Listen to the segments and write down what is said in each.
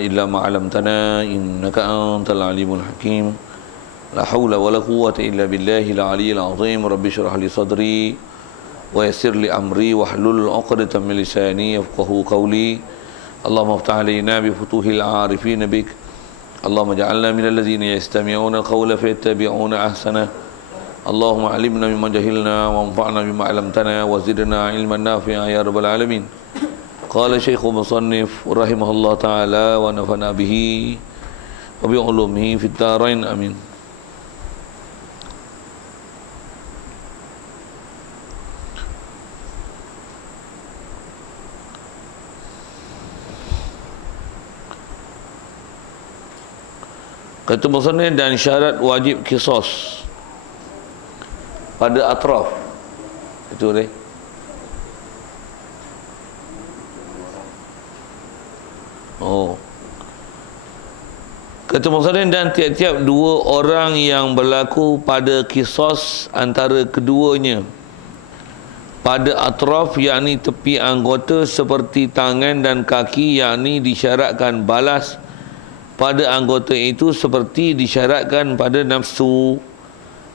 إلا ما علمتنا إنك أنت العليم الحكيم لا حول ولا قوة إلا بالله العلي العظيم رب اشرح لي صدري ويسر لي أمري واحلل عقدة من لساني يفقهوا قولي اللهم افتح علينا بفتوح العارفين بك اللهم اجعلنا من الذين يستمعون القول فيتبعون أحسنه اللهم علمنا مما جهلنا وانفعنا بما علمتنا وزدنا علما نافعا يا رب العالمين. قال شيخ مصنف رحمه الله تعالى ونفعنا به وبعلومه في الدارين آمين. Kata musannif, dan syarat wajib qisas pada atraf itu deh. Kata musannif, dan tiap-tiap dua orang yang berlaku pada qisas antara keduanya pada atraf, yakni tepi anggota seperti tangan dan kaki, yakni disyaratkan balas pada anggota itu seperti disyaratkan pada nafsu.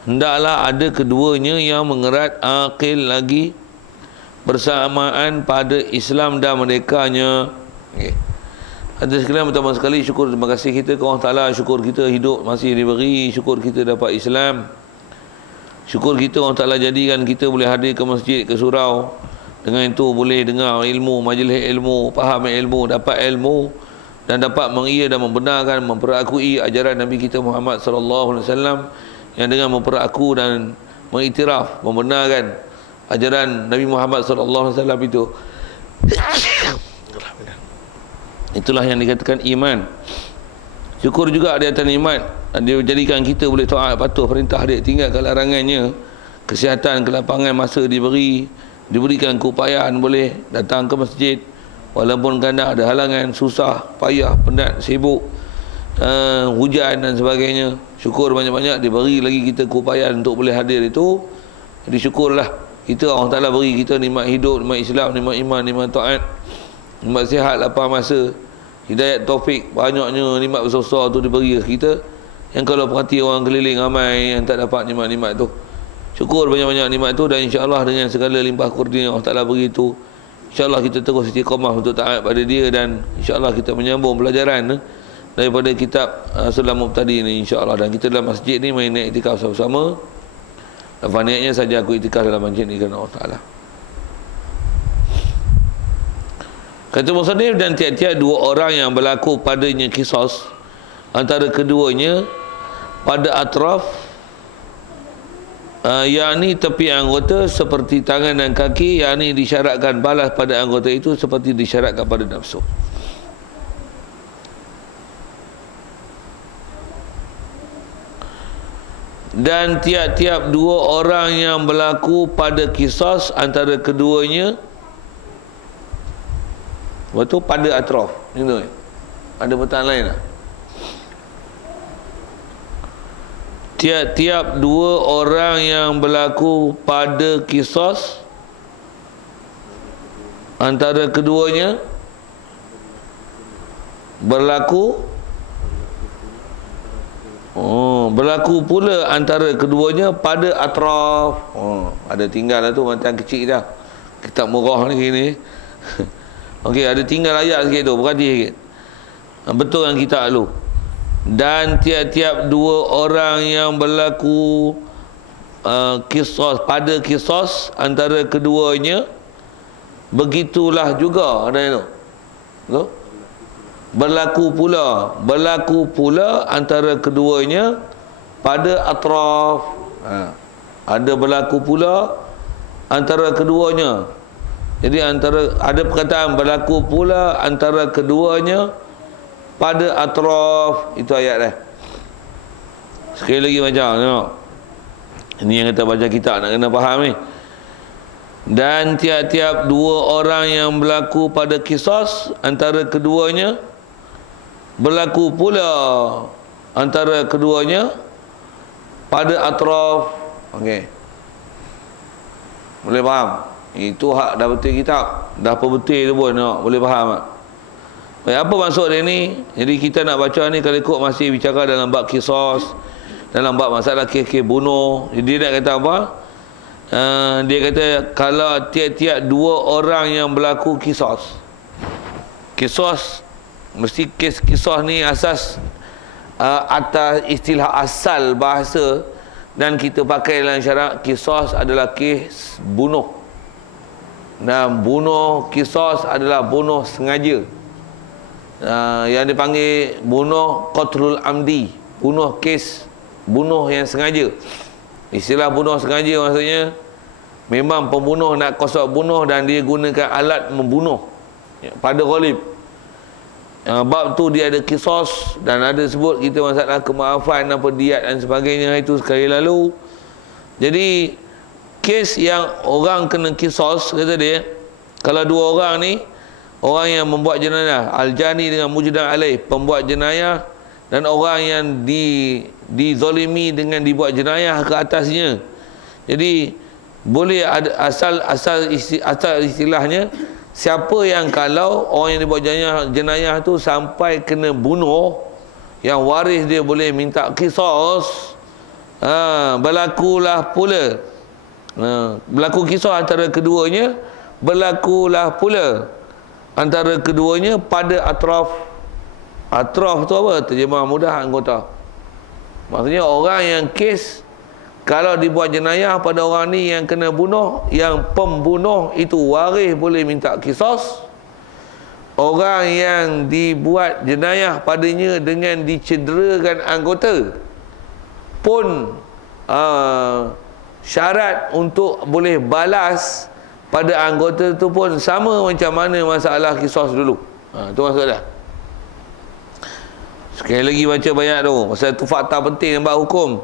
Hendaklah ada keduanya yang mengerat akil lagi bersamaan pada Islam dan merdekanya. Ada sekalian, pertama sekali syukur, terima kasih kita kepada Allah Ta'ala. Syukur kita hidup masih diberi, syukur kita dapat Islam, syukur kita Allah Ta'ala jadikan kita boleh hadir ke masjid, ke surau. Dengan itu boleh dengar ilmu, majlis ilmu, faham ilmu, dapat ilmu, dan dapat mengira dan membenarkan, memperakui ajaran Nabi kita Muhammad sallallahu alaihi wasallam, yang dengan memperaku dan mengiktiraf, membenarkan ajaran Nabi Muhammad sallallahu alaihi wasallam itu, itulah yang dikatakan iman. Syukur juga di atas nikmat dia jadikan kita boleh taat patuh perintah dia, tinggalkan larangannya. Kesihatan, kelapangan masa diberikan keupayaan boleh datang ke masjid walaupun kadang ada halangan, susah, payah, penat, sibuk, hujan dan sebagainya. Syukur banyak-banyak diberi lagi kita keupayaan untuk boleh hadir itu. Jadi syukurlah kita, Allah Ta'ala beri kita nikmat hidup, nikmat Islam, nikmat iman, nikmat taat, nikmat sihat, lapang masa, hidayat, taufik, banyaknya nikmat besar-besar tu diberi kita, yang kalau perhati orang keliling ramai yang tak dapat nikmat-nikmat tu. Syukur banyak-banyak nikmat tu, dan insya-Allah dengan segala limpah kurnia Allah Ta'ala beri tu, insya-Allah kita terus istiqamah untuk taat pada dia, dan insya-Allah kita menyambung pelajaran daripada kitab Sulam Mubtadi ni insya-Allah. Dan kita dalam masjid ni main iktikaf sama-sama. Apa niatnya saja aku iktikaf dalam masjid ni kerana Allah Ta'ala. Kata musannif, dan tiap-tiap dua orang yang berlaku padanya qisas antara keduanya pada atraf, yakni tepi anggota seperti tangan dan kaki, yakni disyaratkan balas pada anggota itu seperti disyaratkan pada nafsu. Dan tiap-tiap dua orang yang berlaku pada qisas antara keduanya, betul, pada atraf itu. Ada pertanyaan lain tak? Tiap-tiap dua orang yang berlaku pada qisas antara keduanya berlaku berlaku pula antara keduanya pada atraf. Ada tinggal lah tu, macam kecil dah kitab murah lagi ni. Okey, ada tinggal ayat sikit tu, berhati sikit. Betul yang kita lalu. Dan tiap-tiap dua orang yang berlaku qisas pada qisas antara keduanya, begitulah juga ada itu. Betul? Berlaku pula antara keduanya pada atraf. Ada berlaku pula antara keduanya. Jadi ada perkataan berlaku pula antara keduanya pada atraf. Itu ayat dah. Sekali lagi macam tengok. Ini yang kita baca kitab nak kena faham ni. Dan tiap-tiap dua orang yang berlaku pada qisas antara keduanya, berlaku pula antara keduanya pada atraf. Okey, boleh faham? Itu hak dah betul kitab, dah apa betul tu pun boleh faham tak? Baik, apa maksud dia ni? Jadi kita nak baca ni kalau ikut masih bicara dalam bab kisos, dalam bab masalah kes-kes bunuh. Jadi dia nak kata apa? Dia kata kalau tiap-tiap dua orang yang berlaku kisos, mesti kes kisos ni asas atas istilah asal bahasa, dan kita pakai dalam syarak kisos adalah kes bunuh. Dan bunuh kisos adalah bunuh sengaja. Yang dipanggil bunuh qatlul amdi, bunuh kes bunuh yang sengaja. Istilah bunuh sengaja maksudnya memang pembunuh nak kosok bunuh dan dia gunakan alat membunuh pada ghalib. Bab tu dia ada kisos dan ada sebut kita masalah kemaafan apa diat dan sebagainya, itu sekali lalu. Jadi kes yang orang kena kisos, kata dia, kalau dua orang ni, orang yang membuat jenayah, al-jani dengan mujdan alaih, pembuat jenayah, dan orang yang dizalimi dengan dibuat jenayah ke atasnya. Jadi boleh ada asal istilahnya, siapa yang kalau orang yang dibuat jenayah tu sampai kena bunuh, yang waris dia boleh minta kisos, berlakulah pula berlaku kisos antara keduanya, berlakulah pula antara keduanya pada atraf. Atraf tu apa? Terjemah mudah, anggota. Maksudnya orang yang kes, kalau dibuat jenayah pada orang ni yang kena bunuh, yang pembunuh itu waris boleh minta kisos. Orang yang dibuat jenayah padanya dengan dicederakan anggota pun syarat untuk boleh balas pada anggota tu pun sama macam mana masalah kisos dulu. Tu maksudnya. Sekali lagi baca banyak tu. Pasal tu fakta penting dalam hukum.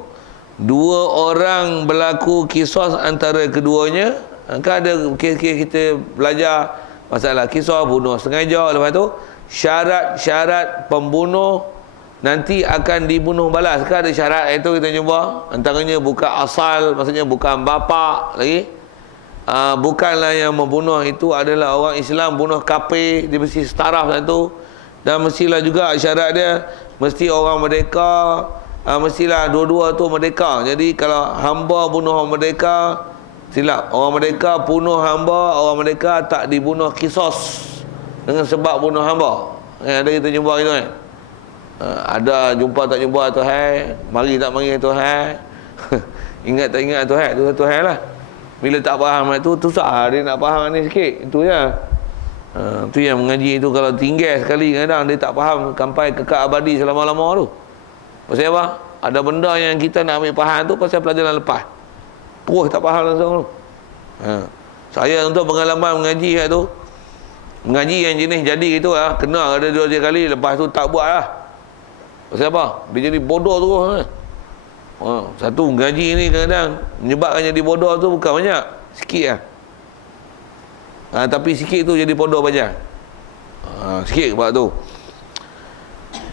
Dua orang berlaku kisos antara keduanya. Kan ada kes-kes kita belajar masalah kisos, bunuh sengaja. Lepas tu syarat-syarat pembunuh nanti akan dibunuh balas. Kan ada syarat itu kita jumpa. Antaranya bukan asal, maksudnya bukan bapa lagi. Bukanlah yang membunuh itu adalah orang Islam, bunuh kafir, dia mesti setaraf satu. Dan mestilah juga syarat dia mesti orang merdeka, mestilah dua-dua tu merdeka. Jadi kalau hamba bunuh orang merdeka, silap. Orang merdeka bunuh hamba, orang merdeka tak dibunuh kisos dengan sebab bunuh hamba. Ada kita jumpa itu kan? Ada jumpa tak jumpa Tuhan, mari tak mari Tuhan. Ingat tak ingat Tuhan, tu Tuhan lah. Bila tak faham itu, susah dia nak faham ni sikit. Itu je. Tu yang mengaji itu kalau tinggal sekali kadang dia tak faham sampai kekal abadi selama-lama tu. Pasal apa? Ada benda yang kita nak ambil faham tu pasal pelajaran lepas. Terus tak faham langsung tu. Saya untuk pengalaman mengaji tu, mengaji yang jenis jadi gitu lah, kena ada 2-3 kali, lepas tu tak buat lah. Pasal apa? Dia jadi bodoh terus. Satu mengaji ni kadang menyebabkan jadi bodoh tu bukan banyak, sikit lah. Tapi sikit tu jadi bodoh banyak. Sikit sebab tu.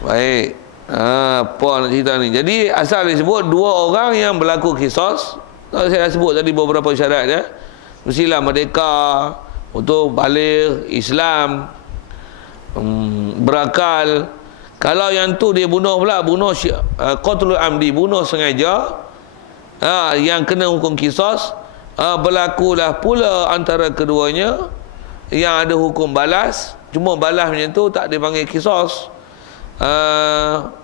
Baik. Apa nak cerita ni? Jadi asal disebut dua orang yang berlaku kisos. Saya dah sebut tadi beberapa syarat dia. Mestilah merdeka, untuk balik Islam, berakal. Kalau yang tu dia bunuh pula, bunuh qatlul amdi, bunuh sengaja, yang kena hukum kisos, berlakulah pula antara keduanya yang ada hukum balas. Cuma balas macam tu tak dipanggil kisos.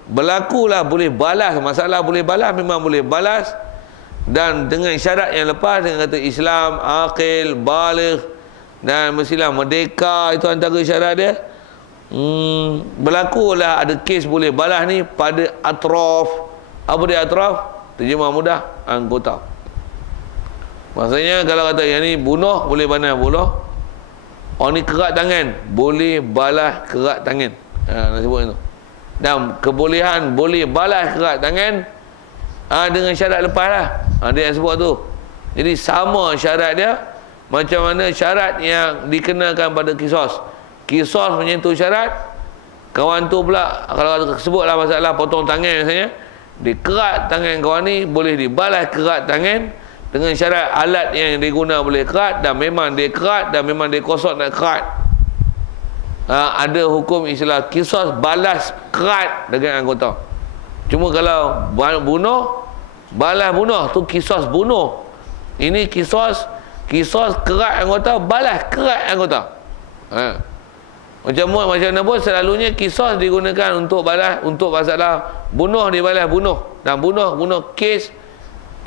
Berlakulah boleh balas. Masalah boleh balas, memang boleh balas, dan dengan syarat yang lepas, dengan kata Islam, aqil, baligh, dan mestilah merdeka. Itu antara syarat dia. Berlakulah ada kes boleh balas ni pada atraf. Apa dia atraf? Terjemah mudah, anggota. Maksudnya kalau kata yang ni bunuh, boleh balas bunuh. Orang ni kerat tangan, boleh balas kerat tangan. Nak sebut itu. Dan kebolehan boleh balas kerat tangan dengan syarat lepas lah. Dia yang sebut tu. Jadi sama syarat dia macam mana syarat yang dikenakan pada kisos. Kisos menyentuh syarat, kawan tu pula kalau sebutlah masalah potong tangan misalnya, dikerat tangan kawan ni, boleh dibalas kerat tangan dengan syarat alat yang diguna boleh kerat, dan memang dia kerat, dan memang dia kosong nak kerat. ada hukum istilah qisas, balas kerat dengan anggota. Cuma kalau balas bunuh tu qisas bunuh. Ini qisas kerat anggota, balas kerat anggota. Macam mana pun selalunya qisas digunakan untuk balas, untuk masalah bunuh dibalas bunuh, dan bunuh kes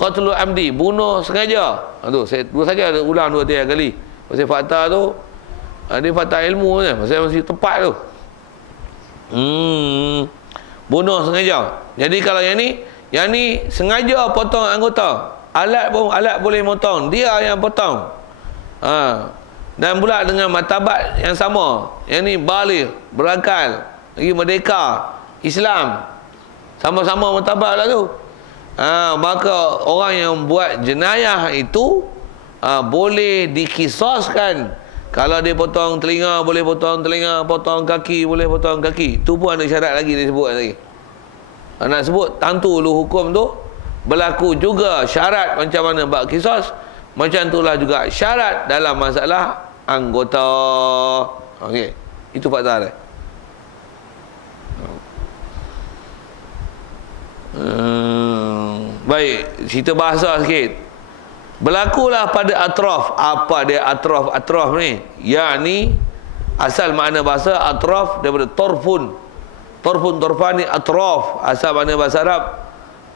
qatlul amdi, bunuh sengaja. Tu saya dua saja ulang 2-3 kali. Pasal fakta tu dia fakta ilmu je, pasal mesti tepat tu. Bunuh sengaja. Jadi kalau yang ni sengaja potong anggota. Alat boleh potong, dia yang potong. Dan pula dengan martabat yang sama. Yang ni baligh, berakal, lagi merdeka, Islam. Sama-sama martabat lah tu. Maka orang yang buat jenayah itu boleh dikisaskan. Kalau dia potong telinga, boleh potong telinga, potong kaki, boleh potong kaki. Tu pun ada syarat lagi dia sebut lagi. Nak sebut tentu dulu hukum tu berlaku juga syarat macam mana bab qisas, macam itulah juga syarat dalam masalah anggota. Okey, itu fakta dia. Baik, cerita bahasa sikit. Berlakulah pada atraf. Apa dia atraf? Atraf ni, yakni asal makna bahasa atraf daripada torfun. Torfan ni atraf. Asal makna bahasa Arab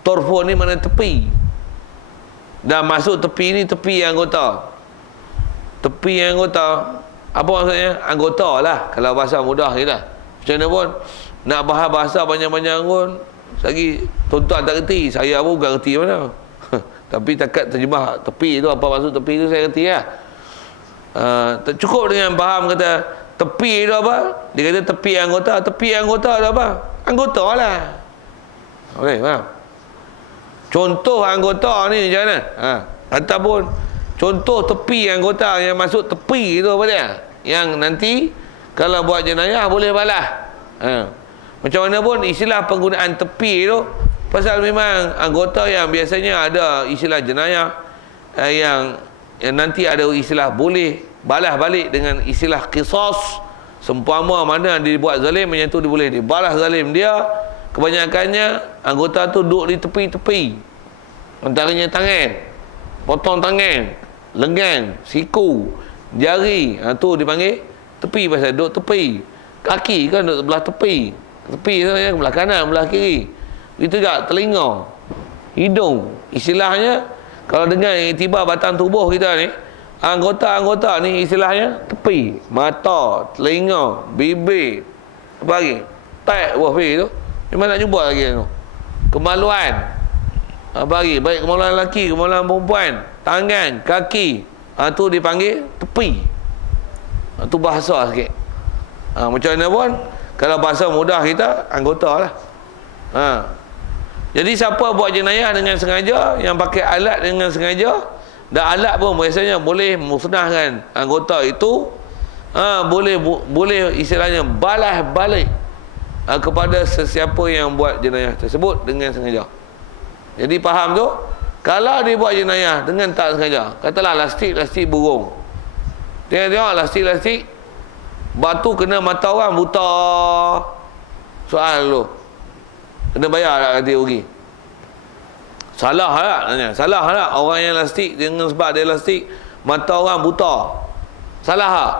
torfun ni makna tepi. Dan masuk tepi ni tepi anggota. Tepi anggota. Apa maksudnya? Anggota lah. Kalau bahasa mudah kita. Macam mana pun nak bahas bahasa banyak-banyak pun lagi tuan-tuan tak kerti. Saya pun bukan kerti mana. Tapi takat terjemah tepi tu, apa maksud tepi tu saya kerti lah. Cukup dengan faham kata tepi tu apa? Dia kata tepi anggota. Tepi anggota tu apa? Anggota lah. Okey, faham? Contoh anggota ni macam mana? Ataupun contoh tepi anggota yang masuk tepi tu apa dia? Yang nanti kalau buat jenayah boleh balas. Macam mana pun istilah penggunaan tepi tu, pasal memang anggota yang biasanya ada istilah jenayah yang nanti ada istilah boleh balas balik dengan istilah qisas. Seumpama mana dia buat zalim, macam tu dia boleh dibalas zalim dia. Kebanyakannya anggota tu duduk di tepi-tepi. Antaranya tangan, potong tangan, lengan, siku, jari, tu dipanggil tepi, pasal duduk tepi. Kaki kan duduk sebelah tepi. Tepi tu ya, belah kanan, belah kiri. Itu juga telinga, hidung. Istilahnya kalau dengar iktibar batang tubuh kita ni, anggota-anggota ni istilahnya tepi. Mata, telinga, bibir, apa lagi? Tak buah bibir tu. Memang nak jumpa lagi tu. Kemaluan. Apa lagi? Baik kemaluan lelaki, kemaluan perempuan, tangan, kaki. Tu dipanggil tepi. Tu bahasa sikit. Macam mana pun, kalau bahasa mudah kita, anggota lah. Jadi siapa buat jenayah dengan sengaja, yang pakai alat dengan sengaja, dan alat pun biasanya boleh musnahkan anggota itu, boleh istilahnya balas balik kepada sesiapa yang buat jenayah tersebut dengan sengaja. Jadi faham tu? Kalau dia buat jenayah dengan tak sengaja, katalah lastik burung, tengok lastik batu kena mata orang buta, soal dulu, kena bayar tak ganti rugi? Salah tak? Tanya. Salah tak? Orang yang lastik dengan sebab dia lastik mata orang buta, salah tak?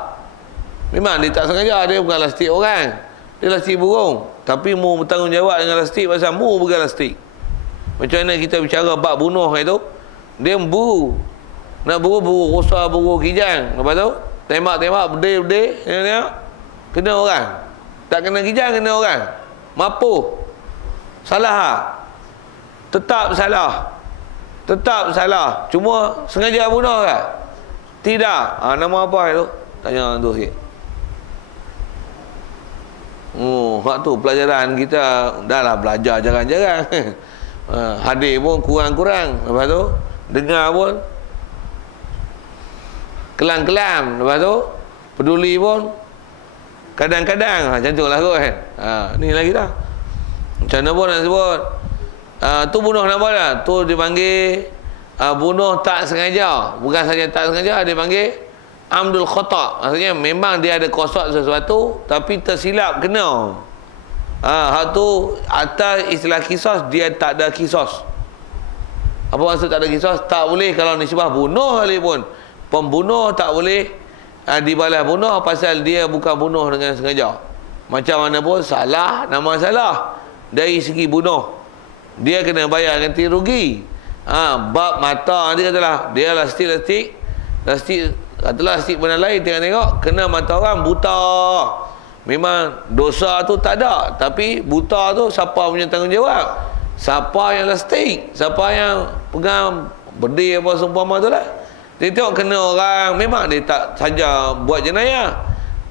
Memang dia tak sengaja, dia bukan lastik orang, dia lastik burung. Tapi mu bertanggungjawab dengan lastik pasal mu bukan lastik. Macam mana kita bicara bab bunuh itu, dia buru, nak buru rosa, buru kijang, lepas tu tembak berdeh kena orang, tak kena kijang, kena orang, mapuh. Salah tak? Tetap salah. Cuma sengaja bunuh ke? Tidak. Nama apa itu? Tanya tu sikit. Hak tu pelajaran kita dah lah belajar jarang-jarang. Hadir pun kurang-kurang. Lepas tu dengar pun kelam-kelam. Lepas tu peduli pun kadang-kadang. Macam tu lah kot kan. Ni lagi dah. Macam mana pun nak sebut, tu bunuh nama dah. Tu dipanggil bunuh tak sengaja. Bukan saja tak sengaja, dia panggil amdul khata', maksudnya memang dia ada kosot sesuatu tapi tersilap kena. Hak tu atas istilah kisos, dia tak ada kisos. Apa maksud tak ada kisos? Tak boleh kalau nisbah bunuh sekalipun. Pembunuh tak boleh dibalas bunuh pasal dia bukan bunuh dengan sengaja. Macam mana pun salah, nama salah. Dari segi bunuh, dia kena bayar ganti rugi. Bab mata dia katalah, dia lastik katalah lastik benda lain, tengok kena mata orang buta. Memang dosa tu tak ada, tapi buta tu siapa punya tanggungjawab? Siapa yang lastik? Siapa yang pegang berdih apa seumpama tu lah. Dia tengok kena orang, memang dia tak saja buat jenayah,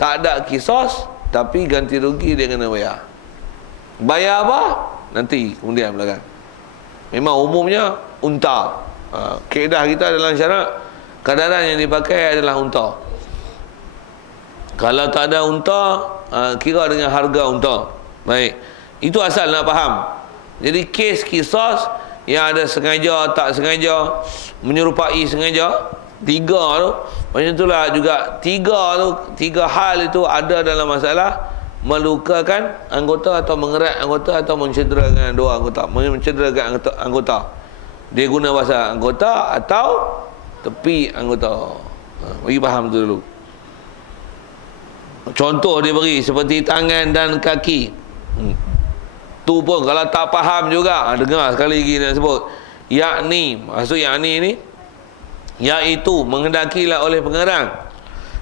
tak ada kisos, tapi ganti rugi dia kena bayar. Bayar apa? Nanti kemudian belakang. Memang umumnya unta. Kaedah kita dalam syarak, kadaran yang dipakai adalah unta. Kalau tak ada unta, kira dengan harga unta. Baik, itu asal nak faham. Jadi kes kisos yang ada sengaja, tak sengaja, menyerupai sengaja, tiga tu macam itulah juga. Tiga hal itu ada dalam masalah melukakan anggota atau mengerat anggota atau mencederakan dua anggota, mencederakan anggota. Dia guna bahasa anggota atau tepi anggota. Bagi faham tu dulu. Contoh dia beri seperti tangan dan kaki. Tu pun kalau tak faham juga, dengar sekali lagi nak sebut. Yakni, maksud yakni ni, iaitu menghendakilah oleh pengarang.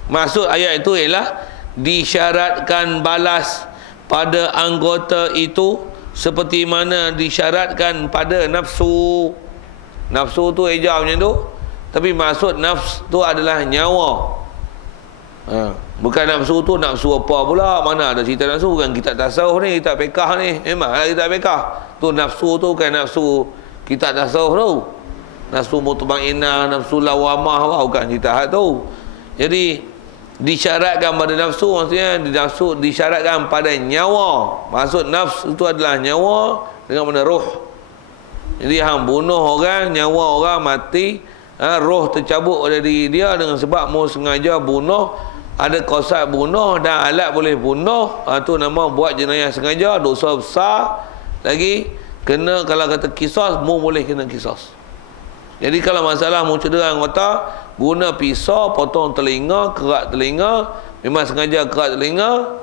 Maksud ayat itu ialah disyaratkan balas pada anggota itu seperti mana disyaratkan pada nafsu. Nafsu tu eja macam tu, tapi maksud nafs tu adalah nyawa. Bukan nafsu tu nafsu apa pula, mana ada cerita nafsu. Bukan kitab tasawuf ni, kitab fiqh ni. Memanglah kitab fiqh tu nafsu tu bukan nafsu kitab tasawuf tu. Nafsu mutmainnah, nafsu lawamah, bukan cerita hak tu. Jadi disyaratkan pada nafsu, maksudnya nafsu disyaratkan pada nyawa. Maksud nafs itu adalah nyawa dengan mana roh. Jadi hang bunuh orang, nyawa orang mati, roh tercabut dari diri dia dengan sebab mau sengaja bunuh, ada kosat bunuh dan alat boleh bunuh, tu nama buat jenayah sengaja, dosa besar. Lagi kena, kalau kata kisos, mu boleh kena kisos. Jadi kalau masalah mu cedera anggota, guna pisau potong telinga, kerat telinga, memang sengaja kerat telinga,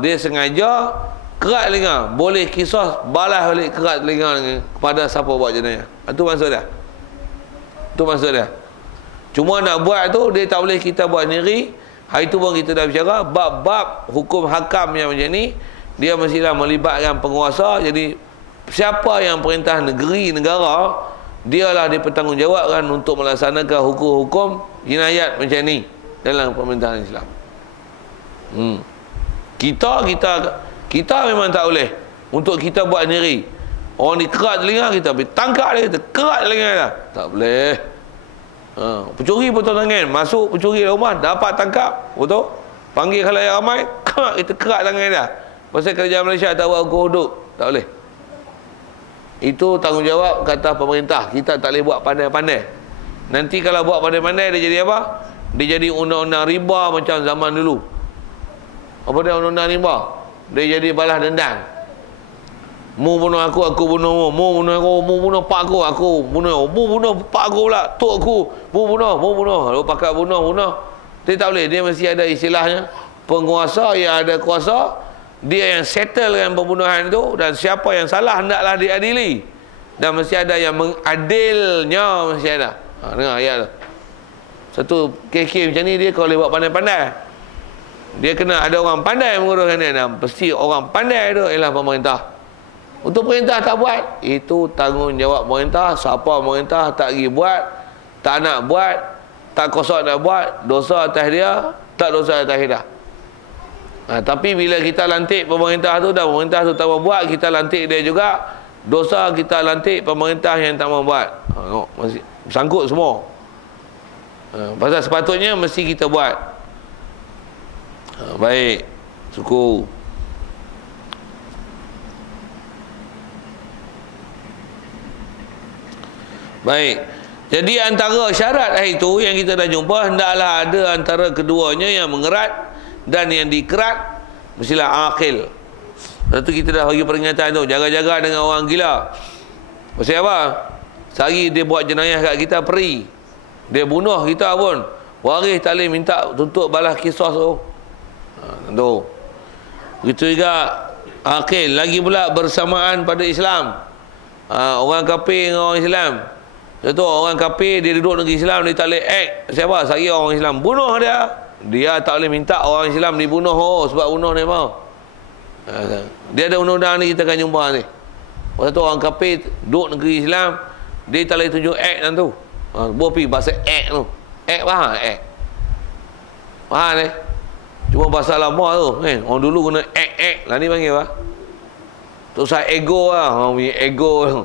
dia sengaja kerat telinga, boleh kisos, balas balik kerat telinga kepada siapa buat jenayah. Itu maksud dia. Itu maksud dia. Cuma nak buat tu, dia tak boleh kita buat sendiri. Hari tu pun kita dah bicara bab-bab hukum hakam yang macam ni, dia mestilah melibatkan penguasa. Jadi siapa yang perintah negara, dialah dipertanggungjawabkan untuk melaksanakan hukum-hukum jinayat macam ni dalam pemerintahan Islam. Kita memang tak boleh untuk kita buat sendiri. Orang dikerat telinga, kita pergi tangkap dia, kita kerat telinga dia. Tak boleh. Pencuri potong tangan, masuk pencuri dalam rumah, dapat tangkap, betul? Panggil khalayak ramai, kita kerat tangan dia. Pasal kerajaan Malaysia tak buat hukum hudud, tak boleh. Itu tanggungjawab kata pemerintah. Kita tak boleh buat pandai-pandai. Nanti kalau buat pandai-pandai, dia jadi apa? Dia jadi undang-undang riba macam zaman dulu. Apa dia undang-undang riba? Dia jadi balas dendam. Mu bunuh aku bunuh mu. Mu bunuh aku, mu bunuh pak aku bunuh. Mu bunuh pak aku pula, tok aku. Mu bunuh. Lalu pakat bunuh. Dia tak boleh. Dia mesti ada istilahnya. Penguasa yang ada kuasa, dia yang settlekan pembunuhan itu, dan siapa yang salah hendaklah diadili. Dan mesti ada yang mengadilnya, mesti ada. Dengar ayat tu. Satu kes macam ni, dia kalau boleh buat pandai-pandai, dia kena ada orang pandai menguruskan dia. Dan pasti orang pandai tu ialah pemerintah. Untuk perintah tak buat, itu tanggungjawab pemerintah. Siapa pemerintah tak pergi buat, tak nak buat, tak kosong nak buat, dosa atas dia, tak dosa atas dia. Tapi bila kita lantik pemerintah tu dan pemerintah tu tak mau buat, kita lantik dia juga, dosa kita lantik pemerintah yang tak mau buat. Masih sangkut semua. Pasal sepatutnya mesti kita buat. Baik, syukur. Baik. Jadi antara syarat itu yang kita dah jumpa, hendaklah ada antara keduanya yang mengerat dan yang dikerat mestilah akil. Lepas tu kita dah bagi peringatan tu, jaga-jaga dengan orang gila. Pasal apa? Sehari dia buat jenayah kat kita, peri. Dia bunuh kita pun, waris tak boleh minta tuntut balas kisos tu. Tu. Begitu juga akil. Lagi pula bersamaan pada Islam. Orang kafir dengan orang Islam. Contoh orang kafir, dia duduk negeri Islam, dia tak boleh act. Siapa? Sehari orang Islam bunuh dia. Dia tak boleh minta orang Islam dibunuh. Sebab bunuh dia mau. Dia ada undang-undang ni, kita akan jumpa ni. Lepas tu orang kafir duduk negeri Islam, dia tak boleh tunjuk act dalam tu. Buat pergi bahasa act tu. Act faham? Act. Faham ni? Cuma bahasa lama tu. Orang dulu guna act. Lah ni panggil apa? Tu saya ego lah. Orang punya ego tu.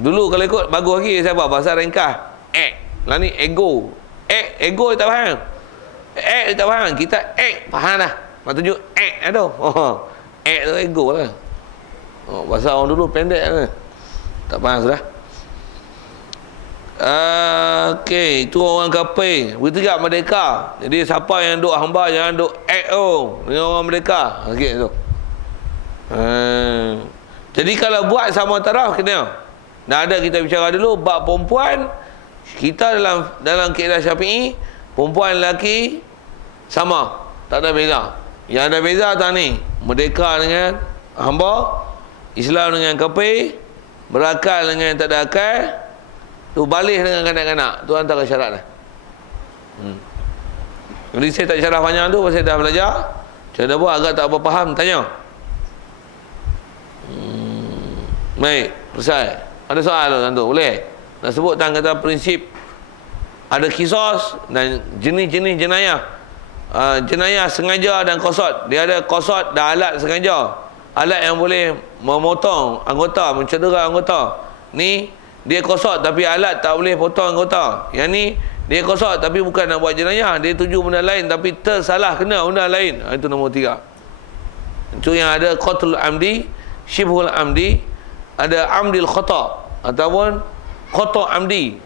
Dulu kalau ikut bagus lagi siapa? Bahasa ringkas. Act. Lah ni ego. Ego dia tak faham. Act dia tak faham. Kita act faham dah. Nak tunjuk act tu. Act tu ego lah. Bahasa orang dulu pendek lah. Tak faham sudah. Okey, itu orang kafir. Begitu juga merdeka. Jadi siapa yang duk hamba jangan duk act dengan orang merdeka. Okey tu. Jadi kalau buat sama taraf kena. Dah ada kita bicara dulu bab perempuan, kita dalam kaedah Syafi'i, perempuan lelaki sama, tak ada beza. Yang ada beza tak ni? Merdeka dengan hamba, Islam dengan kafir, berakal dengan tak ada akal, tu balik dengan kanak-kanak. Tu antara syarat dah. Jadi saya tak syarah panjang tu pasal dah belajar. Macam buat agak tak apa faham, tanya. Baik, selesai. Ada soal tu, boleh? Nak sebut tentang kata prinsip ada kisos dan jenis-jenis jenayah. Jenayah sengaja dan qasad. Dia ada qasad dan alat sengaja. Alat yang boleh memotong anggota, mencedera anggota. Ni dia qasad tapi alat tak boleh potong anggota. Yang ni dia qasad tapi bukan nak buat jenayah, dia tuju benda lain tapi tersalah kena benda lain. Itu nombor 3. Itu yang ada qatlul amdi, syibhul amdi, ada amdil khata ataupun khata amdi.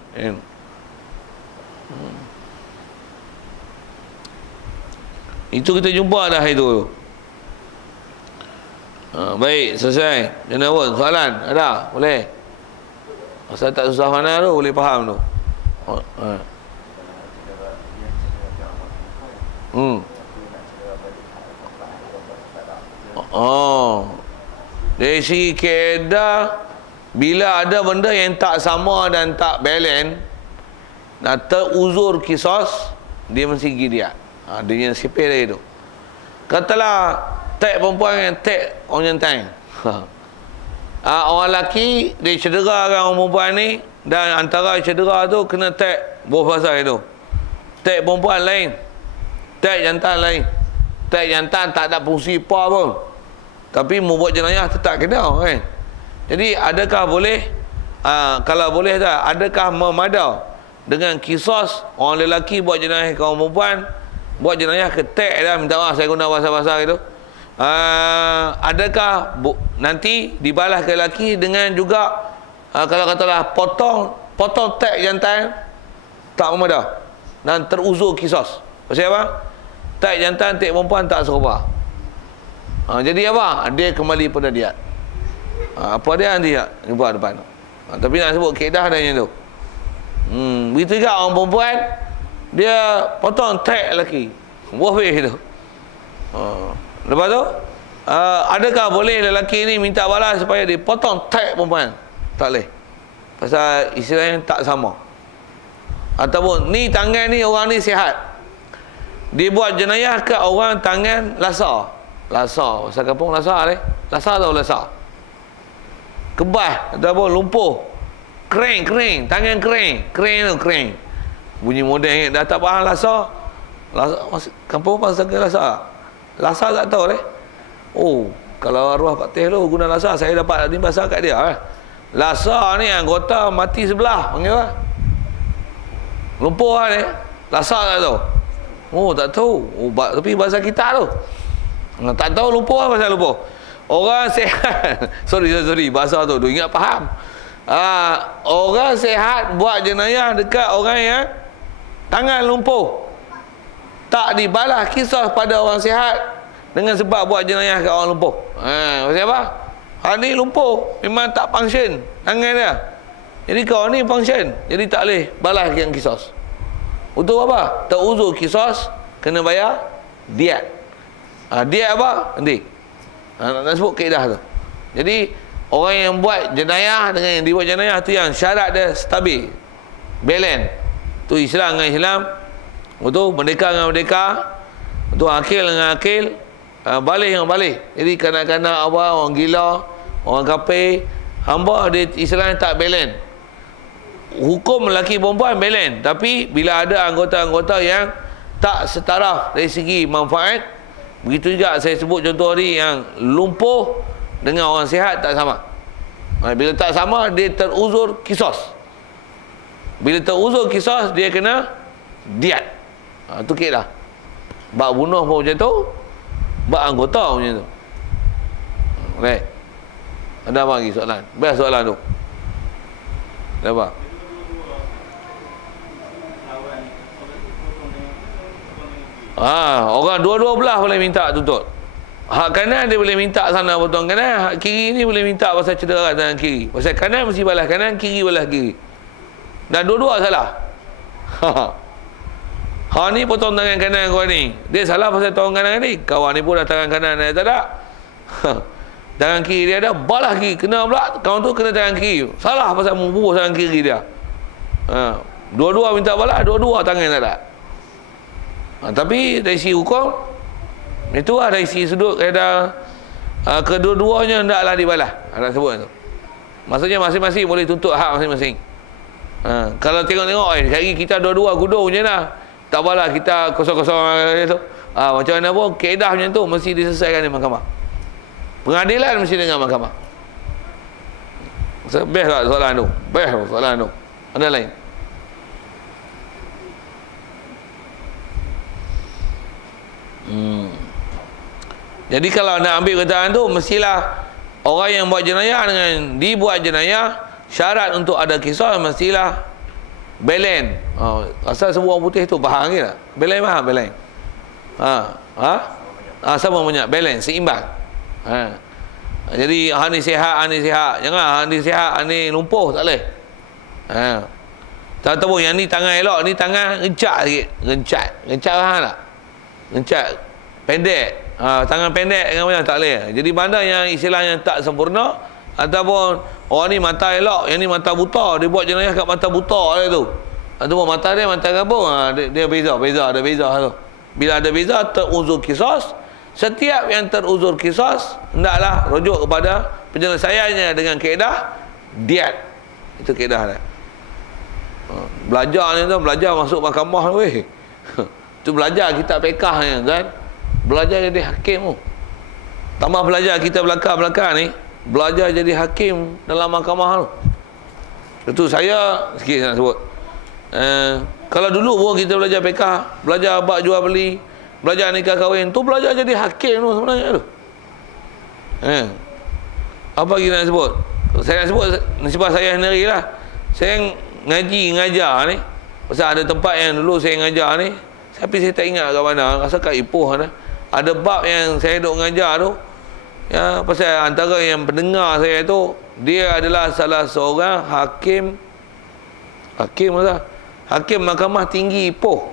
Itu kita jumpa dah itu. Baik, selesai. Jangan pun soalan ada, boleh. Asal tak susah mana tu boleh faham tu. Dari segi kaedah, bila ada benda yang tak sama dan tak balance, dan teruzur kisos, dia mesti pergi dia. Dia yang sipir dia tu. Katalah tek perempuan yang tek orang jantan. Orang lelaki dia cedera orang perempuan ni, dan antara cedera tu kena tek buah pasal itu. Tek perempuan lain, tek jantan lain. Tek jantan tak ada fungsi apa pun, tapi membuat jenayah tetap kena kan. Jadi adakah boleh, kalau boleh tak, adakah memada dengan kisos orang lelaki buat jenayah ke orang perempuan, buat jenayah ke tek dah, minta maaf saya guna bahasa-bahasa itu. Adakah nanti dibalas ke lelaki dengan juga kalau katalah potong tek jantan tak memada dan teruzur kisos. Pasal apa? Tek jantan, tek perempuan tak serupa. Jadi apa? Dia kembali pada dia. Apa dia nanti tak jumpa depan. Tapi nak sebut kaedah dia macam tu. Begitu juga orang perempuan, dia potong tek lelaki, buah tu. Lepas tu adakah boleh lelaki ni minta balas supaya dia potong tek perempuan? Tak boleh. Pasal istilahnya tak sama. Ataupun ni tangan ni orang ni sihat, dia buat jenayah ke orang tangan lasar. Lasar, bahasa kampung lasar ni. Lasar tau lasar. Kebas ataupun lumpuh. Kering, tangan kering tu kering. Bunyi moden dah tak faham lasar. Lasar kampung apa lasar? Lasar tak tahu kalau arwah Pak Teh tu guna lasar, saya dapat ni bahasa kat dia. Lasar ni anggota mati sebelah panggil apa? Lumpuh ni. Lasar tak tahu. Tak tahu. Tapi bahasa kita tu. Tak tahu lumpuh apa pasal lumpuh. Orang sehat. sorry bahasa tu ingat faham. Orang sihat buat jenayah dekat orang yang tangan lumpuh, tak dibalas kisah pada orang sihat dengan sebab buat jenayah kat orang lumpuh. Pasal apa? Hal ni lumpuh, memang tak function tangan dia. Jadi kau ni function, jadi tak boleh balas yang kisos. Untuk apa? Teruzur kisos, kena bayar diat. Diat apa? Nanti nak sebut kaedah tu. Jadi orang yang buat jenayah dengan yang dibuat jenayah tu yang syarat dia stabil, balance. Tu Islam dengan Islam, betul, merdeka dengan merdeka, betul, akil dengan akil, balik dengan balik. Jadi kanak-kanak orang gila, orang kafir, hamba dia Islam tak balance. Hukum lelaki perempuan balance, tapi bila ada anggota-anggota yang tak setaraf dari segi manfaat, begitu juga saya sebut contoh tadi yang lumpuh dengan orang sihat tak sama. Bila tak sama, dia teruzur kisos. Bila teruzur kisos, dia kena diat. Itu kaedah. Bak bunuh pun macam tu, bak anggota pun macam tu. Baik. Ada apa lagi soalan? Best soalan tu. Ada apa? Orang dua-dua belah boleh minta tuntut. Hak kanan dia boleh minta sana potong kanan, hak kiri ni boleh minta pasal cedera tangan kiri. Pasal kanan mesti balas kanan, kiri balas kiri. Dan dua-dua salah. Ni potong tangan kanan kau ni. Dia salah pasal tangan kanan ni. Kawan ni pun dah tangan kanan dia tak ada. Tangan kiri dia ada, balas kiri. Kena pula, kawan tu kena tangan kiri. Salah pasal membubuh tangan kiri dia. Dua-dua minta balas, dua-dua tangan tak ada. Tapi dari sisi hukum, itulah dari sisi sudut kaedah, kedua-duanya hendaklah dibalas. Nak sebut tu. Maksudnya masing-masing boleh tuntut hak masing-masing. Kalau tengok-tengok, hari kita dua-dua gudung je lah, tak balas, kita kosong-kosong tu. Macam mana pun kaedah macam tu mesti diselesaikan di mahkamah. Pengadilan mesti dengan mahkamah. Best tak soalan tu? Best soalan tu. Ada lain? Jadi kalau nak ambil kataan tu, mestilah orang yang buat jenayah dengan dibuat jenayah, syarat untuk ada kisah mestilah balance. Asal semua orang putih tu faham ke tak? Balance faham? Balance. Sama banyak balance, seimbang. Jadi hang ni sihat, hang ni sihat. Jangan hang ni sihat, hang ni lumpuh, tak boleh. Tak tahu yang ni tangan elok, ni tangan rencak sikit. Rencak faham tak? Rencak pendek. Tangan pendek dengan macam tak boleh. Jadi mana yang istilahnya tak sempurna, ataupun orang ni mata elok, yang ni mata buta, dia buat jenayah kat mata buta dia tu. Ataupun mata dia mata kampung, dia beza ada beza tu. Bila ada beza, teruzur kisos. Setiap yang teruzur kisos hendaklah rujuk kepada penyelesaiannya dengan kaedah diat. Itu kaedah dia. Belajar ni tu, belajar masuk mahkamah weh. Tu belajar kitab fiqh ni kan. Belajar jadi hakim tu. Tambah belajar kita belakang-belakang ni, belajar jadi hakim dalam mahkamah tu. Itu saya sikit nak sebut. Kalau dulu pun kita belajar fiqh, belajar bab jual beli, belajar nikah kahwin, tu belajar jadi hakim tu sebenarnya tu. Apa lagi nak sebut? Saya nak sebut nasibah saya sendiri lah. Saya ngaji, ngajar ni. Pasal ada tempat yang dulu saya ngajar ni, tapi saya tak ingat kat mana, rasa kat Ipoh mana. Ada bab yang saya duk ngajar tu, ya, pasal antara yang pendengar saya tu, dia adalah salah seorang hakim Mahkamah Tinggi Ipoh.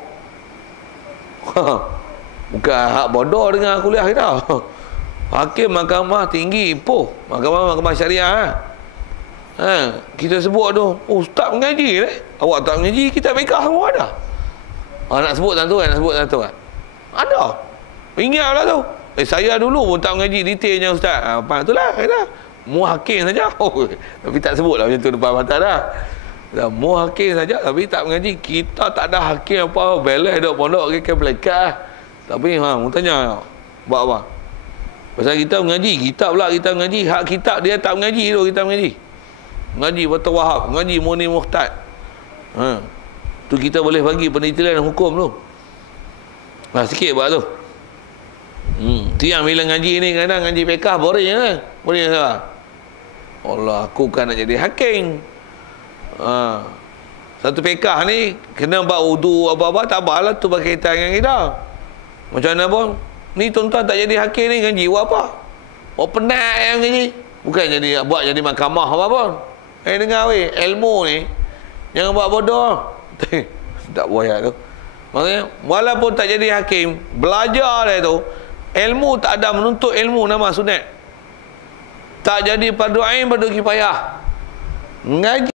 Bukan hak bodoh dengan kuliah kita. Hakim Mahkamah Tinggi Ipoh, Mahkamah Syariah. Kita sebut tu, ustaz mengaji deh. Awak tak mengaji, kita fiqh semua ada. Nak sebut tentu kan, kan. Ada. Ingatlah tu. Saya dulu pun tak mengaji detailnya ustaz. Apa itulah kata. Mu hakim saja. Tapi tak sebutlah macam tu depan mata dah. Mu hakim saja tapi tak mengaji. Kita tak ada hakim apa, belah duk pondok ke pelekat. Tapi mu tanya buat apa? Pasal kita mengaji, kita pula kita mengaji, hak kitab dia tak mengaji tu, kita mengaji. Mengaji Batul Wahab, mengaji Muni Muhtad. Tu kita boleh bagi penelitian hukum tu. Sikit buat tu. Tu yang bila ngaji ni kadang ngaji fiqh boring kan. Boring salah. Allah, aku kan nak jadi hakim. Satu pekah ni kena buat wudu apa-apa, tak apalah tu berkaitan dengan kita. Macam mana pun ni tuan-tuan tak jadi hakim ni dengan jiwa apa? Oh penat yang ni. Bukan buat jadi mahkamah apa pun. Dengar weh, ilmu ni jangan buat bodoh. Tak payah tu. Maksudnya walaupun tak jadi hakim, belajar dia tu, ilmu tak ada, menuntut ilmu nama sunat. Tak jadi fardu ain, fardu kifayah. Ngaji